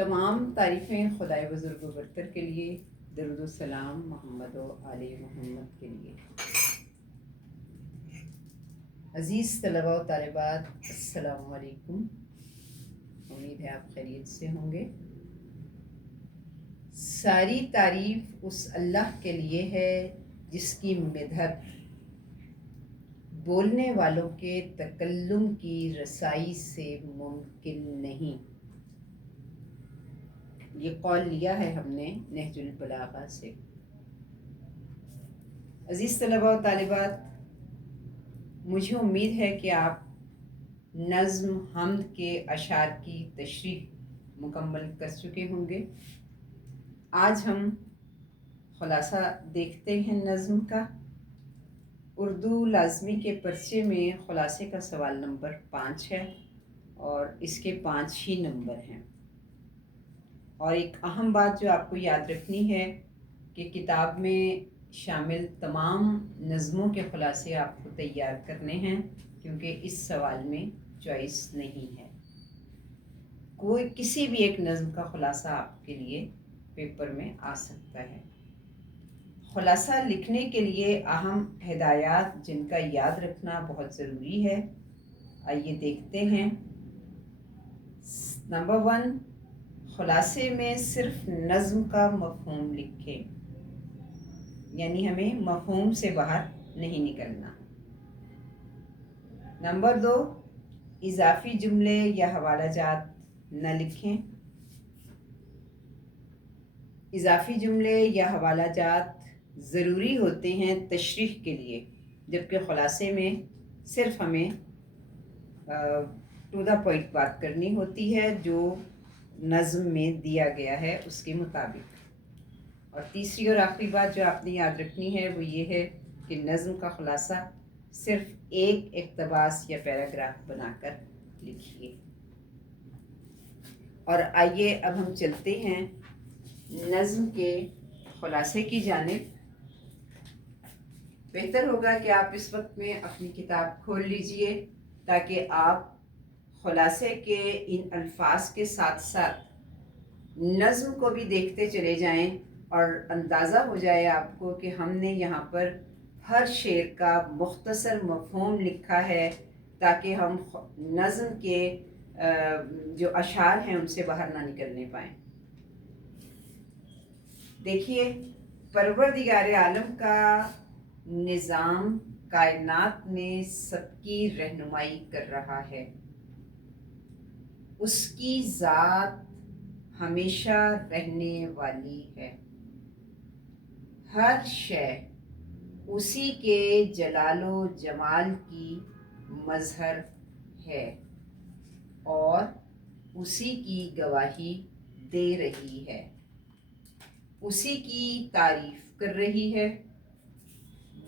تمام تعریفیں خدائے بزرگ و برتر کے لیے، درود و سلام محمد و آل محمد کے لیے۔ عزیز طلباء و طالبات، السلام علیکم۔ امید ہے آپ خیریت سے ہوں گے۔ ساری تعریف اس اللہ کے لیے ہے جس کی مدحت بولنے والوں کے تکلم کی رسائی سے ممکن نہیں۔ یہ قول لیا ہے ہم نے نہج البلاغہ سے۔ عزیز طلباء و طالبات، مجھے امید ہے کہ آپ نظم حمد کے اشعار کی تشریح مکمل کر چکے ہوں گے۔ آج ہم خلاصہ دیکھتے ہیں نظم کا۔ اردو لازمی کے پرچے میں خلاصے کا سوال نمبر 5 ہے اور اس کے 5 ہی نمبر ہیں۔ اور ایک اہم بات جو آپ کو یاد رکھنی ہے کہ کتاب میں شامل تمام نظموں کے خلاصے آپ کو تیار کرنے ہیں، کیونکہ اس سوال میں چوائس نہیں ہے۔ کوئی کسی بھی ایک نظم کا خلاصہ آپ کے لیے پیپر میں آ سکتا ہے۔ خلاصہ لکھنے کے لیے اہم ہدایات جن کا یاد رکھنا بہت ضروری ہے، آئیے دیکھتے ہیں۔ نمبر 1، خلاصے میں صرف نظم کا مفہوم لکھیں، یعنی ہمیں مفہوم سے باہر نہیں نکلنا۔ نمبر 2، اضافی جملے یا حوالہ جات نہ لکھیں۔ اضافی جملے یا حوالہ جات ضروری ہوتے ہیں تشریح کے لیے، جبکہ خلاصے میں صرف ہمیں ٹو دا پوائنٹ بات کرنی ہوتی ہے جو نظم میں دیا گیا ہے اس کے مطابق۔ اور تیسری اور آخری بات جو آپ نے یاد رکھنی ہے وہ یہ ہے کہ نظم کا خلاصہ صرف ایک اقتباس یا پیراگراف بنا کر لکھیے۔ اور آئیے اب ہم چلتے ہیں نظم کے خلاصے کی جانب۔ بہتر ہوگا کہ آپ اس وقت میں اپنی کتاب کھول لیجئے تاکہ آپ خلاصے کے ان الفاظ کے ساتھ ساتھ نظم کو بھی دیکھتے چلے جائیں اور اندازہ ہو جائے آپ کو کہ ہم نے یہاں پر ہر شعر کا مختصر مفہوم لکھا ہے، تاکہ ہم نظم کے جو اشعار ہیں ان سے باہر نہ نکلنے پائیں۔ دیکھیے، پروردگار عالم کا نظام کائنات میں سب کی رہنمائی کر رہا ہے۔ اس کی ذات ہمیشہ رہنے والی ہے۔ ہر شے اسی کے جلال و جمال کی مظہر ہے اور اسی کی گواہی دے رہی ہے، اسی کی تعریف کر رہی ہے۔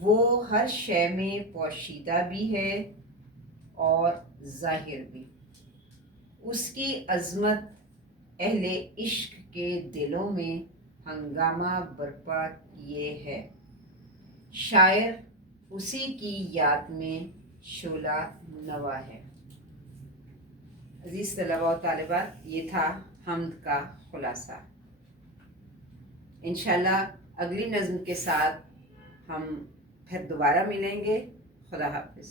وہ ہر شے میں پوشیدہ بھی ہے اور ظاہر بھی۔ اس کی عظمت اہل عشق کے دلوں میں ہنگامہ برپا کیے ہے۔ شاعر اسی کی یاد میں شعلہ نوا ہے۔ عزیز طلباء و طالبات، یہ تھا حمد کا خلاصہ۔ انشاءاللہ اگلی نظم کے ساتھ ہم پھر دوبارہ ملیں گے۔ خدا حافظ۔